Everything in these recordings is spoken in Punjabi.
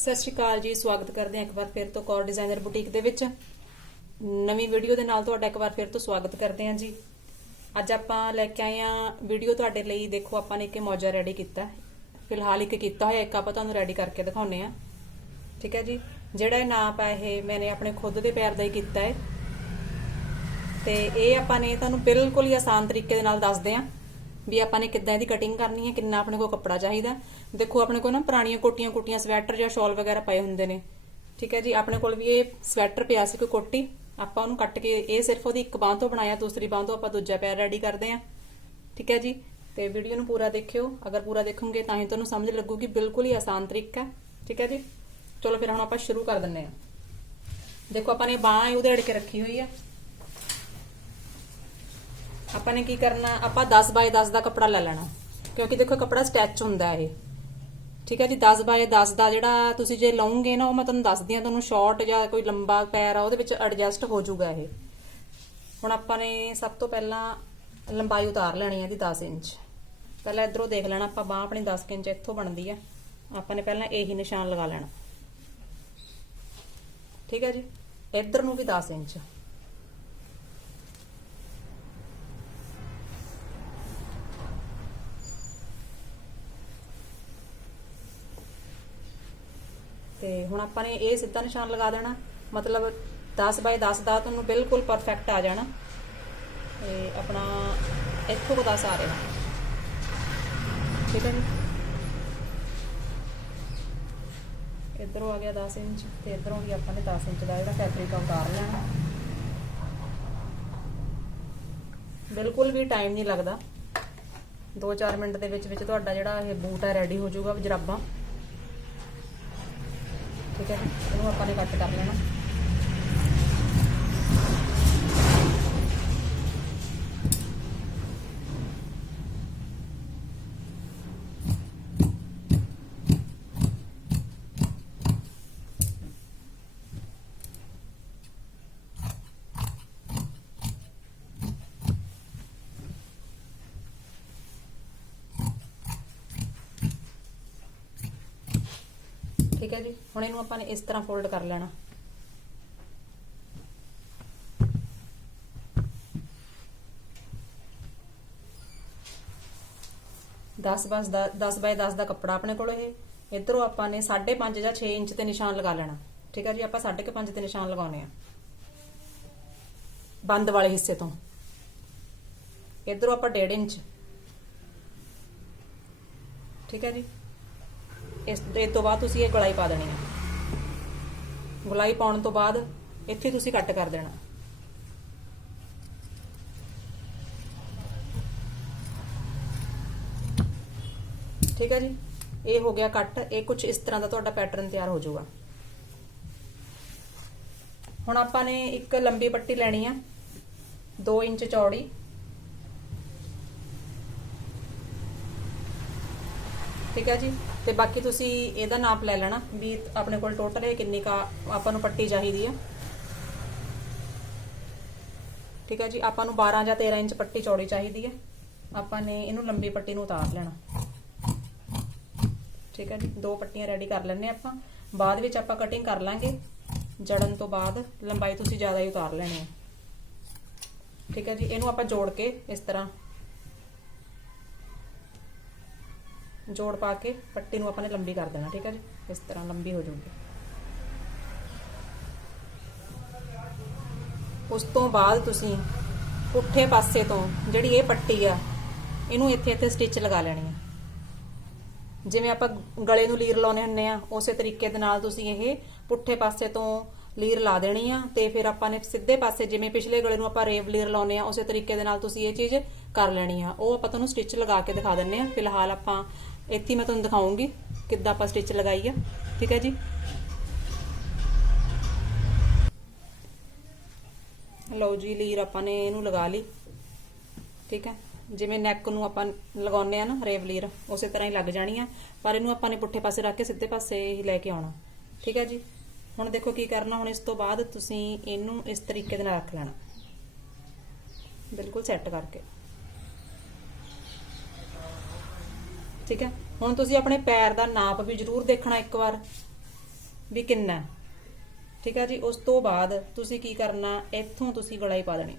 ਸਤਿ ਸ਼੍ਰੀ ਅਕਾਲ ਜੀ, ਸਵਾਗਤ ਕਰਦੇ ਹਾਂ ਇੱਕ ਵਾਰ ਫਿਰ ਤੋਂ ਕੋਰ ਡਿਜ਼ਾਈਨਰ ਬੁਟੀਕ ਦੇ ਵਿੱਚ। ਨਵੀਂ ਵੀਡੀਓ ਦੇ ਨਾਲ ਤੁਹਾਡਾ ਇੱਕ ਵਾਰ ਫਿਰ ਤੋਂ ਸਵਾਗਤ ਕਰਦੇ ਹਾਂ ਜੀ। ਅੱਜ ਆਪਾਂ ਲੈ ਕੇ ਆਏ ਹਾਂ ਵੀਡੀਓ ਤੁਹਾਡੇ ਲਈ, ਦੇਖੋ ਆਪਾਂ ਨੇ ਇੱਕ ਮੌਜਾ ਰੈਡੀ ਕੀਤਾ। ਫਿਲਹਾਲ ਇੱਕ ਕੀਤਾ ਹੋਇਆ, ਇੱਕ ਆਪਾਂ ਤੁਹਾਨੂੰ ਰੈਡੀ ਕਰਕੇ ਦਿਖਾਉਨੇ ਆ ਠੀਕ ਹੈ ਜੀ? ਜਿਹੜਾ ਇਹ ਨਾਪ ਹੈ ਇਹ ਮੈਨੇ ਆਪਣੇ ਖੁਦ ਦੇ ਪੈਰ ਦਾ ਹੀ ਕੀਤਾ ਹੈ। ਤੇ ਇਹ ਆਪਾਂ ਨੇ ਤੁਹਾਨੂੰ ਬਿਲਕੁਲ ਹੀ ਆਸਾਨ ਤਰੀਕੇ ਦੇ ਨਾਲ ਦੱਸਦੇ ਆਂ ਵੀ ਆਪਾਂ ਨੇ ਕਿੱਦਾਂ ਇਹਦੀ ਕਟਿੰਗ ਕਰਨੀ ਹੈ, ਕਿੰਨਾ ਆਪਣੇ ਕੋਲ ਕੱਪੜਾ ਚਾਹੀਦਾ। ਦੇਖੋ, ਆਪਣੇ ਕੋਲ ਨਾ ਪੁਰਾਣੀਆਂ ਕੋਟੀਆਂ ਕੋਟੀਆਂ ਸਵੈਟਰ ਜਾਂ ਸ਼ਾਲ ਵਗੈਰਾ ਪਏ ਹੁੰਦੇ ਨੇ। ਠੀਕ ਹੈ ਜੀ? ਆਪਣੇ ਕੋਲ ਵੀ ਇਹ ਸਵੈਟਰ ਪਿਆ ਸੀ ਕੋਈ ਕੋਟੀ। ਆਪਾਂ ਉਹਨੂੰ ਕੱਟ ਕੇ, ਇਹ ਸਿਰਫ ਉਹਦੀ ਇੱਕ ਬਾਂਹ ਤੋਂ ਬਣਾਇਆ, ਦੂਸਰੀ ਬਾਂਹ ਤੋਂ ਆਪਾਂ ਦੂਜਾ ਪੈਰ ਰੈਡੀ ਕਰਦੇ ਆਂ ਠੀਕ ਹੈ ਜੀ? ਤੇ ਵੀਡੀਓ ਨੂੰ ਪੂਰਾ ਦੇਖਿਓ। ਅਗਰ ਪੂਰਾ ਦੇਖੋਗੇ ਤਾਂ ਹੀ ਤੁਹਾਨੂੰ ਸਮਝ ਲੱਗੂਗੀ, ਬਿਲਕੁਲ ਹੀ ਆਸਾਨ ਤਰੀਕਾ ਹੈ। ਠੀਕ ਹੈ ਜੀ? ਚਲੋ, ਫਿਰ ਹੁਣ ਆਪਾਂ ਸ਼ੁਰੂ ਕਰ ਦਿੰਨੇ ਆ ਦੇਖੋ, ਆਪਾਂ ਨੇ ਬਾਂਹ ਉਹਦੇ ਅੜ ਕੇ ਰੱਖੀ ਹੋਈ ਆ ਆਪਾਂ ਨੇ ਕੀ ਕਰਨਾ, ਆਪਾਂ 10 ਬਾਏ 10 ਦਾ ਕੱਪੜਾ ਲੈ ਲੈਣਾ। ਕਿਉਂਕਿ ਦੇਖੋ, ਕੱਪੜਾ ਸਟੈਚ ਹੁੰਦਾ ਇਹ। ਠੀਕ ਹੈ ਜੀ 10 ਬਾਏ 10 ਦਾ ਜਿਹੜਾ ਤੁਸੀਂ ਜੇ ਲਓਗੇ ਨਾ, ਉਹ ਮੈਂ ਤੁਹਾਨੂੰ ਦੱਸਦੀ ਆ ਤੁਹਾਨੂੰ ਸ਼ਾਰਟ ਜਾਂ ਕੋਈ ਲੰਬਾ ਪੈਰ ਆ, ਉਹਦੇ ਵਿੱਚ ਐਡਜਸਟ ਹੋ ਜਾਊਗਾ ਇਹ। ਹੁਣ ਆਪਾਂ ਨੇ ਸਭ ਤੋਂ ਪਹਿਲਾਂ ਲੰਬਾਈ ਉਤਾਰ ਲੈਣੀ ਹੈ ਦੀ 10 ਇੰਚ। ਪਹਿਲਾਂ ਇਧਰੋਂ ਦੇਖ ਲੈਣਾ, ਆਪਾਂ ਬਾਹ ਆਪਣੀ 10 ਇੰਚ ਇੱਥੋਂ ਬਣਦੀ ਆ। ਆਪਾਂ ਨੇ ਪਹਿਲਾਂ ਇਹੀ ਨਿਸ਼ਾਨ ਲਗਾ ਲੈਣਾ। ਠੀਕ ਹੈ ਜੀ, ਇੱਧਰ ਨੂੰ ਵੀ 10 ਇੰਚ। ਹੁਣ ਆਪਾਂ ਨੇ ਇਹ ਸਿੱਧਾ ਨਿਸ਼ਾਨ ਲਗਾ ਦੇਣਾ। ਮਤਲਬ 10 ਬਾਈ 10 ਦਾ ਤੁਹਾਨੂੰ ਬਿਲਕੁਲ ਪਰਫੈਕਟ ਆ ਜਾਣਾ। ਤੇ ਆਪਣਾ ਇੱਥੋਂ ਕੋ 10 ਆ ਰਿਹਾ। ਠੀਕ ਹੈ ਜੀ? ਇੱਧਰੋਂ ਆ ਗਿਆ 10 ਇੰਚ, ਤੇ ਇੱਧਰੋਂ ਵੀ ਆਪਾਂ ਨੇ 10 ਇੰਚ ਦਾ ਜਿਹੜਾ ਫੈਬਰਿਕ ਉਤਾਰ ਲੈਣਾ। ਬਿਲਕੁਲ ਵੀ ਟਾਈਮ ਨਹੀਂ ਲੱਗਦਾ। 2-4 ਮਿੰਟ ਦੇ ਵਿੱਚ ਵਿੱਚ ਤੁਹਾਡਾ ਜਿਹੜਾ ਇਹ ਬੂਟ ਹੈ ਰੈਡੀ ਹੋ ਜਾਊਗਾ, ਜਰਾਬਾਂ। ਠੀਕ ਹੈ ਜੀ ਇਹਨੂੰ ਆਪਾਂ ਨੇ ਕੱਟ ਕਰ ਲੈਣਾ। ਠੀਕ ਹੈ ਜੀ। ਹੁਣ ਇਹਨੂੰ ਆਪਾਂ ਨੇ ਇਸ ਤਰ੍ਹਾਂ ਫੋਲਡ ਕਰ ਲੈਣਾ। ਦਸ ਬਸ 10 ਬਾਈ 10 ਦਾ ਕੱਪੜਾ ਆਪਣੇ ਕੋਲ ਇਹ। ਇਧਰੋਂ ਆਪਾਂ ਨੇ 5.5 ਜਾਂ 6 ਇੰਚ ਤੇ ਨਿਸ਼ਾਨ ਲਗਾ ਲੈਣਾ। ਠੀਕ ਹੈ ਜੀ, ਆਪਾਂ 5.5 ਤੇ ਨਿਸ਼ਾਨ ਲਗਾਉਣੇ ਆ ਬੰਦ ਵਾਲੇ ਹਿੱਸੇ ਤੋਂ। ਇਧਰੋਂ ਆਪਾਂ 1.5 ਇੰਚ। ਠੀਕ ਹੈ ਜੀ। ਇਸ ਇਹ ਤੋਂ ਬਾਅਦ ਤੁਸੀਂ ਇਹ ਗੁਲਾਈ ਪਾ ਦੇਣੀ ਹੈ। ਗੁਲਾਈ ਪਾਉਣ ਤੋਂ ਬਾਅਦ ਇੱਥੇ ਤੁਸੀਂ ਕੱਟ ਕਰ ਦੇਣਾ। ਠੀਕ ਹੈ ਜੀ? ਇਹ ਹੋ ਗਿਆ ਕੱਟ। ਇਹ ਕੁਝ ਇਸ ਤਰ੍ਹਾਂ ਦਾ ਤੁਹਾਡਾ ਪੈਟਰਨ ਤਿਆਰ ਹੋ ਜਾਊਗਾ। ਹੁਣ ਆਪਾਂ ਨੇ ਇੱਕ ਲੰਬੀ ਪੱਟੀ ਲੈਣੀ ਆ। 2 ਇੰਚ ਚੌੜੀ। ਠੀਕ ਹੈ ਜੀ? ਤੇ ਬਾਕੀ ਤੁਸੀਂ ਇਹਦਾ ਨਾਪ ਲੈ ਲੈਣਾ ਵੀ ਆਪਣੇ ਕੋਲ ਟੋਟਲ ਇਹ ਕਿੰਨੀ ਕਾ ਆਪਾਂ ਨੂੰ ਪੱਟੀ ਚਾਹੀਦੀ ਆ। ਠੀਕ ਹੈ ਜੀ, ਆਪਾਂ ਨੂੰ 12 ਜਾਂ 13 ਇੰਚ ਪੱਟੀ ਚੌੜੀ ਚਾਹੀਦੀ ਹੈ ਆਪਾਂ ਨੇ ਇਹਨੂੰ ਲੰਬੀ ਪੱਟੀ ਨੂੰ ਉਤਾਰ ਲੈਣਾ। ਠੀਕ ਹੈ ਜੀ, ਦੋ ਪੱਟੀਆਂ ਰੈਡੀ ਕਰ ਲੈਣੇ ਆਪਾਂ। ਬਾਅਦ ਵਿੱਚ ਆਪਾਂ ਕਟਿੰਗ ਕਰ ਲਾਂਗੇ। ਜੜਨ ਤੋਂ ਬਾਅਦ ਲੰਬਾਈ ਤੁਸੀਂ ਜ਼ਿਆਦਾ ਹੀ ਉਤਾਰ ਲੈਣੀ ਹੈ ਠੀਕ ਹੈ ਜੀ, ਇਹਨੂੰ ਆਪਾਂ ਜੋੜ ਕੇ ਇਸ ਤਰ੍ਹਾਂ ਜੋੜ ਪਾ ਕੇ ਪੱਟੀ ਨੂੰ ਆਪਾਂ ਨੇ ਲੰਬੀ ਕਰ ਦੇਣਾ, ਠੀਕ ਹੈ ਜੀ? ਇਸ ਤਰ੍ਹਾਂ ਲੰਬੀ ਹੋ ਜਾਊਗੀ। ਉਸ ਤੋਂ ਬਾਅਦ ਤੁਸੀਂ ਪੁੱਠੇ ਪਾਸੇ ਤੋਂ ਜਿਹੜੀ ਇਹ ਪੱਟੀ ਆ, ਇਹਨੂੰ ਇੱਥੇ ਇੱਥੇ ਸਟਿਚ ਲਗਾ ਲੈਣੀ ਹੈ ਜਿਵੇਂ ਆਪਾਂ ਗਲੇ ਨੂੰ ਲੀਰ ਲਾਉਨੇ ਹੁੰਨੇ ਆ, ਉਸੇ ਤਰੀਕੇ ਦੇ ਨਾਲ ਤੁਸੀਂ ਇਹ ਪੁੱਠੇ ਪਾਸੇ ਤੋਂ ਲੀਰ ਲਾ ਦੇਣੀ ਆ ਤੇ ਫਿਰ ਆਪਾਂ ਨੇ ਸਿੱਧੇ ਪਾਸੇ ਜਿਵੇਂ ਪਿਛਲੇ ਗਲੇ ਨੂੰ ਆਪਾਂ ਰੇਵ ਲੀਰ ਲਾਉਨੇ ਆ, ਉਸੇ ਤਰੀਕੇ ਦੇ ਨਾਲ ਤੁਸੀਂ ਇਹ ਚੀਜ਼ ਕਰ ਲੈਣੀ ਆ। ਉਹ ਆਪਾਂ ਤੁਹਾਨੂੰ ਸਟਿਚ ਲਗਾ ਕੇ ਦਿਖਾ ਦਿੰਨੇ ਆ। ਫਿਲਹਾਲ ਆਪਾਂ ਇੱਥੇ ਮੈਂ ਤੁਹਾਨੂੰ ਦਿਖਾਉਂਗੀ ਕਿੱਦਾਂ ਆਪਾਂ ਸਟਿਚ ਲਗਾਈ ਆ। ਠੀਕ ਹੈ ਜੀ? ਲਓ ਜੀ, ਲੀਰ ਆਪਾਂ ਨੇ ਇਹਨੂੰ ਲਗਾ ਲਈ। ਠੀਕ ਹੈ? ਜਿਵੇਂ ਨੈਕ ਨੂੰ ਆਪਾਂ ਲਗਾਉਨੇ ਆ ਨਾ, ਰੇਵ ਲੀਰ, ਉਸੇ ਤਰ੍ਹਾਂ ਹੀ ਲੱਗ ਜਾਣੀ ਆ। ਪਰ ਇਹਨੂੰ ਆਪਾਂ ਨੇ ਪੁੱਠੇ ਪਾਸੇ ਰੱਖ ਕੇ ਸਿੱਧੇ ਪਾਸੇ ਹੀ ਲੈ ਕੇ ਆਉਣਾ। ਠੀਕ ਹੈ ਜੀ? ਹੁਣ ਦੇਖੋ ਕੀ ਕਰਨਾ, ਹੁਣ ਇਸ ਤੋਂ ਬਾਅਦ ਤੁਸੀਂ ਇਹਨੂੰ ਇਸ ਤਰੀਕੇ ਦੇ ਨਾਲ ਰੱਖ ਲੈਣਾ। ਬਿਲਕੁਲ ਸੈੱਟ ਕਰਕੇ। ਠੀਕ ਹੈ? ਹੁਣ ਤੁਸੀਂ ਆਪਣੇ ਪੈਰ ਦਾ ਨਾਪ ਵੀ ਜ਼ਰੂਰ ਦੇਖਣਾ ਇੱਕ ਵਾਰ, ਵੀ ਕਿੰਨਾ ਠੀਕ ਹੈ ਜੀ? ਉਸ ਤੋਂ ਬਾਅਦ ਤੁਸੀਂ ਕੀ ਕਰਨਾ, ਇੱਥੋਂ ਤੁਸੀਂ ਗਲਾਈ ਪਾ ਦੇਣੀ।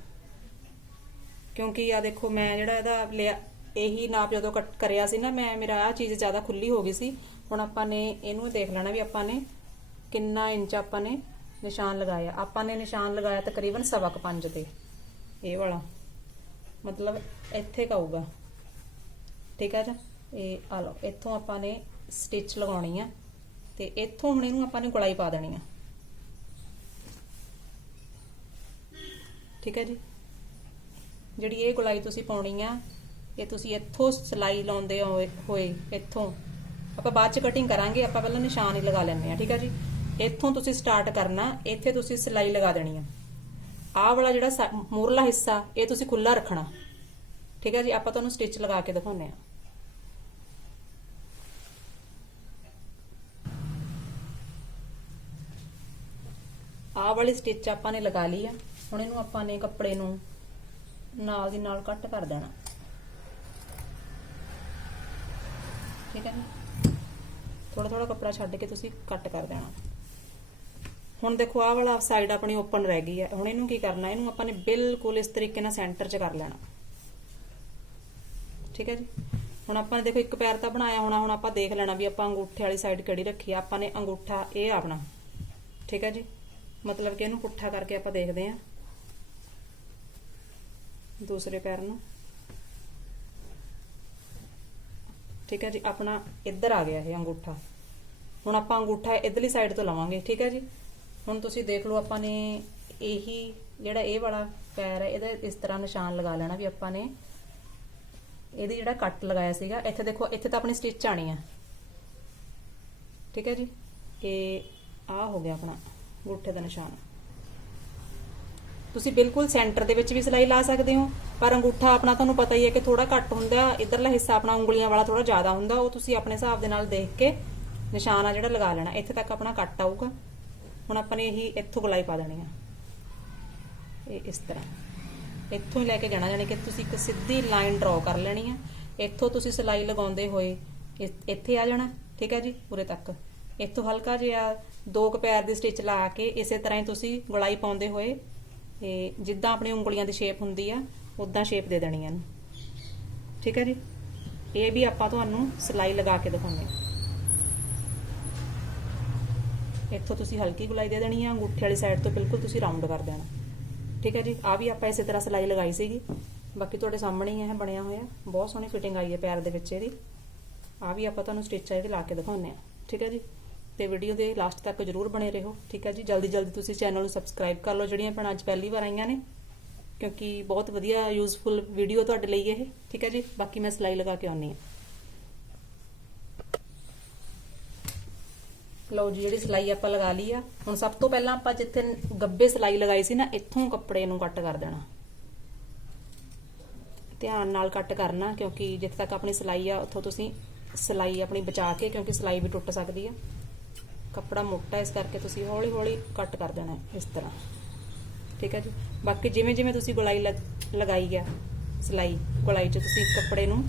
ਕਿਉਂਕਿ ਆ ਦੇਖੋ, ਮੈਂ ਜਿਹੜਾ ਇਹਦਾ ਲਿਆ, ਇਹੀ ਨਾਪ ਜਦੋਂ ਕੱਟ ਕਰਿਆ ਸੀ ਨਾ, ਮੈਂ, ਮੇਰਾ ਆ ਚੀਜ਼ ਜ਼ਿਆਦਾ ਖੁੱਲੀ ਹੋ ਗਈ ਸੀ। ਹੁਣ ਆਪਾਂ ਨੇ ਇਹਨੂੰ ਦੇਖ ਲੈਣਾ ਵੀ ਆਪਾਂ ਨੇ ਕਿੰਨਾ ਇੰਚ ਆਪਾਂ ਨੇ ਨਿਸ਼ਾਨ ਲਗਾਇਆ। ਆਪਾਂ ਨੇ ਨਿਸ਼ਾਨ ਲਗਾਇਆ ਤਕਰੀਬਨ ਸਵਾ ਕੁ ਪੰਜ ਤੇ। ਇਹ ਵਾਲਾ। ਮਤਲਬ ਇੱਥੇ ਕਾਊਗਾ ਠੀਕ ਹੈ ਜੀ? ਇਹ ਆ ਲਓ, ਇੱਥੋਂ ਆਪਾਂ ਨੇ ਸਟਿਚ ਲਗਾਉਣੀ ਆ ਤੇ ਇੱਥੋਂ ਹੁਣ ਇਹਨੂੰ ਆਪਾਂ ਨੇ ਗੁਲਾਈ ਪਾ ਦੇਣੀ ਆ। ਠੀਕ ਹੈ ਜੀ? ਜਿਹੜੀ ਇਹ ਗੁਲਾਈ ਤੁਸੀਂ ਪਾਉਣੀ ਆ, ਇਹ ਤੁਸੀਂ ਇੱਥੋਂ ਸਲਾਈ ਲਾਉਂਦੇ ਹੋਏ ਹੋਏ, ਇੱਥੋਂ। ਆਪਾਂ ਬਾਅਦ ਚ ਕਟਿੰਗ ਕਰਾਂਗੇ, ਆਪਾਂ ਪਹਿਲਾਂ ਨਿਸ਼ਾਨ ਹੀ ਲਗਾ ਲੈਂਦੇ ਆ, ਠੀਕ ਹੈ ਜੀ? ਇੱਥੋਂ ਤੁਸੀਂ ਸਟਾਰਟ ਕਰਨਾ, ਇੱਥੇ ਤੁਸੀਂ ਸਲਾਈ ਲਗਾ ਦੇਣੀ ਆ। ਆਹ ਵਾਲਾ ਜਿਹੜਾ ਸਾ- ਮੂਰਲਾ ਹਿੱਸਾ, ਇਹ ਤੁਸੀਂ ਖੁੱਲਾ ਰੱਖਣਾ। ਠੀਕ ਹੈ ਜੀ? ਆਪਾਂ ਤੁਹਾਨੂੰ ਸਟਿਚ ਲਗਾ ਕੇ ਦਿਖਾਉਂਦੇ ਆ। ਆਹ ਵਾਲੀ ਸਟਿਚ ਆਪਾਂ ਨੇ ਲਗਾ ਲਈ ਆ। ਹੁਣ ਇਹਨੂੰ ਆਪਾਂ ਨੇ ਕੱਪੜੇ ਨੂੰ ਨਾਲ ਦੀ ਨਾਲ ਕੱਟ ਕਰ ਦੇਣਾ। ਠੀਕ ਹੈ ਜੀ? ਥੋੜਾ ਥੋੜਾ ਕੱਪੜਾ ਛੱਡ ਕੇ ਤੁਸੀਂ ਕੱਟ ਕਰ ਦੇਣਾ। ਹੁਣ ਦੇਖੋ, ਆਹ ਵਾਲਾ ਸਾਈਡ ਆਪਣੀ ਓਪਨ ਰਹਿ ਗਈ ਹੈ। ਹੁਣ ਇਹਨੂੰ ਕੀ ਕਰਨਾ, ਇਹਨੂੰ ਆਪਾਂ ਨੇ ਬਿਲਕੁਲ ਇਸ ਤਰੀਕੇ ਨਾਲ ਸੈਂਟਰ 'ਚ ਕਰ ਲੈਣਾ। ਠੀਕ ਹੈ ਜੀ? ਹੁਣ ਆਪਾਂ ਨੇ ਦੇਖੋ, ਇੱਕ ਪੈਰ ਤਾਂ ਬਣਾਇਆ ਹੋਣਾ, ਹੁਣ ਆਪਾਂ ਦੇਖ ਲੈਣਾ ਵੀ ਆਪਾਂ ਅੰਗੂਠੇ ਵਾਲੀ ਸਾਈਡ ਕਿਹੜੀ ਰੱਖੀ ਆ। ਆਪਾਂ ਨੇ ਅੰਗੂਠਾ ਇਹ ਆਪਣਾ। ਠੀਕ ਹੈ ਜੀ? ਮਤਲਬ ਕਿ ਇਹਨੂੰ ਪੁੱਠਾ ਕਰਕੇ ਆਪਾਂ ਦੇਖਦੇ ਆਂ ਦੂਸਰੇ ਪੈਰ ਨੂੰ। ਠੀਕ ਹੈ ਜੀ, ਆਪਣਾ ਇੱਧਰ ਆ ਗਿਆ ਇਹ ਅੰਗੂਠਾ। ਹੁਣ ਆਪਾਂ ਅੰਗੂਠਾ ਇਧਰਲੀ ਸਾਈਡ ਤੋਂ ਲਵਾਂਗੇ, ਠੀਕ ਹੈ ਜੀ? ਹੁਣ ਤੁਸੀਂ ਦੇਖ ਲਓ, ਆਪਾਂ ਨੇ ਇਹੀ ਜਿਹੜਾ ਇਹ ਵਾਲਾ ਪੈਰ ਹੈ, ਇਹਦਾ ਇਸ ਤਰ੍ਹਾਂ ਨਿਸ਼ਾਨ ਲਗਾ ਲੈਣਾ ਵੀ ਆਪਾਂ ਨੇ। ਇਹਦੀ ਜਿਹੜਾ ਕੱਟ ਲਗਾਇਆ ਸੀਗਾ, ਇੱਥੇ ਦੇਖੋ, ਇੱਥੇ ਤਾਂ ਆਪਣੀ ਸਟਿਚ ਆਣੀ ਆ। ਠੀਕ ਹੈ ਜੀ? ਇਹ ਆ ਹੋ ਗਿਆ ਆਪਣਾ। ਅੰਗੂਠੇ ਦਾ ਨਿਸ਼ਾਨ। ਤੁਸੀਂ ਬਿਲਕੁਲ ਸੈਂਟਰ ਦੇ ਵਿੱਚ ਵੀ ਸਿਲਾਈ ਲਾ ਸਕਦੇ ਹੋ, ਪਰ ਅੰਗੂਠਾ ਆਪਣਾ ਤੁਹਾਨੂੰ ਪਤਾ ਹੀ ਹੈ ਕਿ ਥੋੜਾ ਘੱਟ ਹੁੰਦਾ, ਇਧਰਲਾ ਹਿੱਸਾ ਆਪਣਾ ਉਂਗਲੀਆਂ ਵਾਲਾ ਥੋੜਾ ਜ਼ਿਆਦਾ ਹੁੰਦਾ, ਉਹ ਤੁਸੀਂ ਆਪਣੇ ਹਿਸਾਬ ਦੇ ਨਾਲ ਦੇਖ ਕੇ ਨਿਸ਼ਾਨ ਆ ਜਿਹੜਾ ਲਗਾ ਲੈਣਾ, ਇੱਥੇ ਤੱਕ ਆਪਣਾ ਕੱਟ ਆਊਗਾ। ਹੁਣ ਆਪਾਂ ਨੇ ਇਹੀ ਇੱਥੋਂ ਗਲਾਈ ਪਾ ਦੇਣੀ ਆ। ਇਹ ਇਸ ਤਰ੍ਹਾਂ। ਇੱਥੋਂ ਹੀ ਲੈ ਕੇ ਜਾਣਾ ਜਾਨੀ ਕਿ ਤੁਸੀਂ ਇੱਕ ਸਿੱਧੀ ਲਾਈਨ ਡਰਾਅ ਕਰ ਲੈਣੀ ਆ। ਇੱਥੋਂ ਤੁਸੀਂ ਸਿਲਾਈ ਲਗਾਉਂਦੇ ਹੋਏ ਇੱਥੇ ਆ ਜਾਣਾ, ਠੀਕ ਹੈ ਜੀ ਪੂਰੇ ਤੱਕ। ਇੱਥੋਂ ਹਲਕਾ ਜਿਹਾ ਦੋ ਕੁ ਪੈਰ ਦੀ ਸਟਿਚ ਲਾ ਕੇ ਇਸੇ ਤਰ੍ਹਾਂ ਹੀ ਤੁਸੀਂ ਗਲਾਈ ਪਾਉਂਦੇ ਹੋਏ ਇਹ ਜਿੱਦਾਂ ਆਪਣੀ ਉਂਗਲੀਆਂ ਦੀ ਸ਼ੇਪ ਹੁੰਦੀ ਆ ਉਦਾਂ ਸ਼ੇਪ ਦੇ ਦੇਣੀ ਆ ਇਹਨੂੰ। ਠੀਕ ਹੈ ਜੀ? ਇਹ ਵੀ ਆਪਾਂ ਤੁਹਾਨੂੰ ਸਿਲਾਈ ਲਗਾ ਕੇ ਦਿਖਾਉਂਦੇ ਹਾਂ ਇੱਥੋਂ ਤੁਸੀਂ ਹਲਕੀ ਗੁਲਾਈ ਦੇ ਦੇਣੀ ਆ, ਅੰਗੂਠੇ ਵਾਲੀ ਸਾਈਡ ਤੋਂ ਬਿਲਕੁਲ ਤੁਸੀਂ ਰਾਉਂਡ ਕਰ ਦੇਣਾ। ਠੀਕ ਹੈ ਜੀ? ਆ ਵੀ ਆਪਾਂ ਇਸੇ ਤਰ੍ਹਾਂ ਸਿਲਾਈ ਲਗਾਈ ਸੀਗੀ। ਬਾਕੀ ਤੁਹਾਡੇ ਸਾਹਮਣੇ ਹੀ ਇਹ ਬਣਿਆ ਹੋਇਆ। ਬਹੁਤ ਸੋਹਣੀ ਫਿਟਿੰਗ ਆਈ ਹੈ ਪੈਰ ਦੇ ਵਿੱਚ ਇਹਦੀ। ਆ ਵੀ ਆਪਾਂ ਤੁਹਾਨੂੰ ਸਟਿਚ ਇਹਦੇ ਲਾ ਕੇ ਦਿਖਾਉਂਦੇ ਆ। ਠੀਕ ਹੈ ਜੀ? ਤੇ ਵੀਡੀਓ ਦੇ ਲਾਸਟ ਤੱਕ ਜਰੂਰ ਬਣੇ ਰਹੋ। ਠੀਕ ਹੈ ਜੀ? ਜਲਦੀ ਜਲਦੀ ਤੁਸੀਂ ਚੈਨਲ ਨੂੰ ਸਬਸਕ੍ਰਾਈਬ ਕਰ ਲਓ, ਜਿਹੜੀਆਂ ਭੈਣਾਂ ਅੱਜ ਪਹਿਲੀ ਵਾਰ ਆਈਆਂ ਨੇ, ਕਿਉਂਕਿ ਬਹੁਤ ਵਧੀਆ ਯੂਜ਼ਫੁਲ ਵੀਡੀਓ ਤੁਹਾਡੇ ਲਈ ਇਹ। ਠੀਕ ਹੈ ਜੀ? ਬਾਕੀ ਮੈਂ ਸਿਲਾਈ ਲਗਾ ਕੇ ਆਉਣੀ ਆ ਲਓ ਜੀ, ਜਿਹੜੀ ਸਿਲਾਈ ਆਪਾਂ ਲਗਾ ਲਈ ਆ। ਹੁਣ ਸਭ ਤੋਂ ਪਹਿਲਾਂ ਆਪਾਂ ਜਿੱਥੇ ਗੱਬੇ ਸਿਲਾਈ ਲਗਾਈ ਸੀ ਨਾ, ਇੱਥੋਂ ਕੱਪੜੇ ਨੂੰ ਕੱਟ ਕਰ ਦੇਣਾ। ਧਿਆਨ ਨਾਲ ਕੱਟ ਕਰਨਾ, ਕਿਉਂਕਿ ਜਿੱਥੇ ਤੱਕ ਆਪਣੀ ਸਿਲਾਈ ਆ, ਉੱਥੋਂ ਤੁਸੀਂ ਸਿਲਾਈ ਆਪਣੀ ਬਚਾ ਕੇ, ਕਿਉਂਕਿ ਸਿਲਾਈ ਵੀ ਟੁੱਟ ਸਕਦੀ ਆ। ਕੱਪੜਾ ਮੋਟਾ ਇਸ ਕਰਕੇ ਤੁਸੀਂ ਹੌਲੀ ਹੌਲੀ ਕੱਟ ਕਰ ਦੇਣਾ ਇਸ ਤਰ੍ਹਾਂ। ਠੀਕ ਹੈ ਜੀ? ਬਾਕੀ ਜਿਵੇਂ ਜਿਵੇਂ ਤੁਸੀਂ ਗੁਲਾਈ ਲਗ- ਲਗਾਈ ਆ, ਸਿਲਾਈ, ਗੁਲਾਈ 'ਚ ਤੁਸੀਂ ਕੱਪੜੇ ਨੂੰ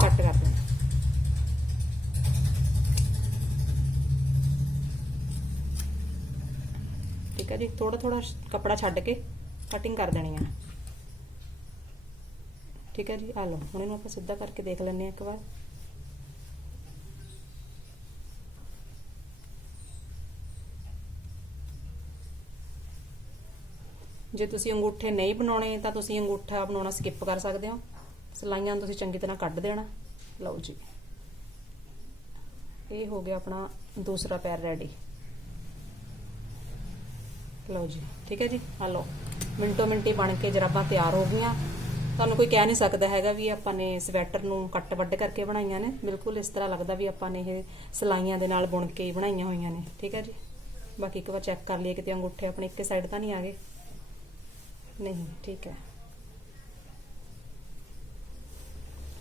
ਕੱਟ ਕਰ ਦੇਣਾ ਠੀਕ ਹੈ ਜੀ? ਥੋੜਾ ਥੋੜਾ ਕੱਪੜਾ ਛੱਡ ਕੇ ਕਟਿੰਗ ਕਰ ਦੇਣੀ ਆ। ਠੀਕ ਹੈ ਜੀ? ਆ ਲਓ, ਹੁਣ ਇਹਨੂੰ ਆਪਾਂ ਸਿੱਧਾ ਕਰਕੇ ਦੇਖ ਲੈਂਦੇ ਆ ਇੱਕ ਵਾਰ। ਜੇ ਤੁਸੀਂ ਅੰਗੂਠੇ ਨਹੀਂ ਬਣਾਉਣੇ, ਤਾਂ ਤੁਸੀਂ ਅੰਗੂਠਾ ਬਣਾਉਣਾ ਸਕਿਪ ਕਰ ਸਕਦੇ ਹੋ। ਸਲਾਈਆਂ ਨੂੰ ਤੁਸੀਂ ਚੰਗੀ ਤਰ੍ਹਾਂ ਕੱਢ ਦੇਣਾ। ਲਓ ਜੀ। ਇਹ ਹੋ ਗਿਆ ਆਪਣਾ ਦੂਸਰਾ ਪੈਰ ਰੈਡੀ ਲਓ ਜੀ। ਠੀਕ ਹੈ ਜੀ? ਆ ਲਓ। ਮਿੰਟੋ ਮਿੰਟੀ ਬਣ ਕੇ ਜਰਾਬਾਂ ਤਿਆਰ ਹੋ ਗਈਆਂ। ਤੁਹਾਨੂੰ ਕੋਈ ਕਹਿ ਨਹੀਂ ਸਕਦਾ ਹੈਗਾ ਵੀ ਆਪਾਂ ਨੇ ਸਵੈਟਰ ਨੂੰ ਕੱਟ ਵੱਡ ਕਰਕੇ ਬਣਾਈਆਂ ਨੇ। ਬਿਲਕੁਲ ਇਸ ਤਰ੍ਹਾਂ ਲੱਗਦਾ ਵੀ ਆਪਾਂ ਨੇ ਇਹ ਸਲਾਈਆਂ ਦੇ ਨਾਲ ਬੁਣ ਕੇ ਹੀ ਬਣਾਈਆਂ ਹੋਈਆਂ ਨੇ। ਠੀਕ ਹੈ ਜੀ? ਬਾਕੀ ਇੱਕ ਵਾਰ ਚੈੱਕ ਕਰ ਲਈਏ ਕਿਤੇ ਅੰਗੂਠੇ ਆਪਣੇ ਇੱਕੇ ਸਾਈਡ ਤਾਂ ਨਹੀਂ ਆ ਗਏ। ਨਹੀਂ, ਠੀਕ ਹੈ।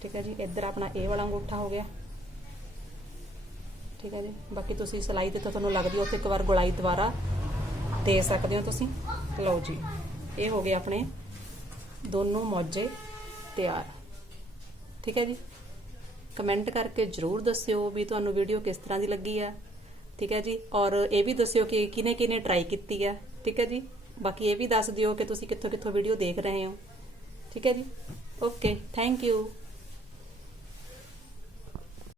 ਠੀਕ ਹੈ ਜੀ, ਇੱਧਰ ਆਪਣਾ ਇਹ ਵਾਲਾ ਅੰਗੂਠਾ ਹੋ ਗਿਆ। ਠੀਕ ਹੈ ਜੀ, ਬਾਕੀ ਤੁਸੀਂ ਸਲਾਈ ਤੇ ਤਾਂ ਤੁਹਾਨੂੰ ਲੱਗਦੀ ਉੱਥੇ ਇੱਕ ਵਾਰ ਗੁਲਾਈ ਦੁਬਾਰਾ ਦੇ ਸਕਦੇ ਹੋ ਤੁਸੀਂ। ਲਓ ਜੀ, ਇਹ ਹੋ ਗਏ ਆਪਣੇ ਦੋਨੋਂ ਮੌਜੇ ਤਿਆਰ। ਠੀਕ ਹੈ ਜੀ, ਕਮੈਂਟ ਕਰਕੇ ਜਰੂਰ ਦੱਸਿਓ ਵੀ ਤੁਹਾਨੂੰ ਵੀਡੀਓ ਕਿਸ ਤਰ੍ਹਾਂ ਦੀ ਲੱਗੀ ਆ ਠੀਕ ਹੈ ਜੀ, ਔਰ ਇਹ ਵੀ ਦੱਸਿਓ ਕਿ ਕਿਨੇ ਕਿਨੇ ਟਰਾਈ ਕੀਤੀ ਹੈ। ਠੀਕ ਹੈ ਜੀ ਬਾਕੀ ਇਹ ਵੀ ਦੱਸ ਦਿਓ ਕਿ ਤੁਸੀਂ ਕਿੱਥੋਂ ਕਿੱਥੋਂ ਵੀਡੀਓ ਦੇਖ ਰਹੇ ਹੋ। ਠੀਕ ਹੈ ਜੀ? Okay thank you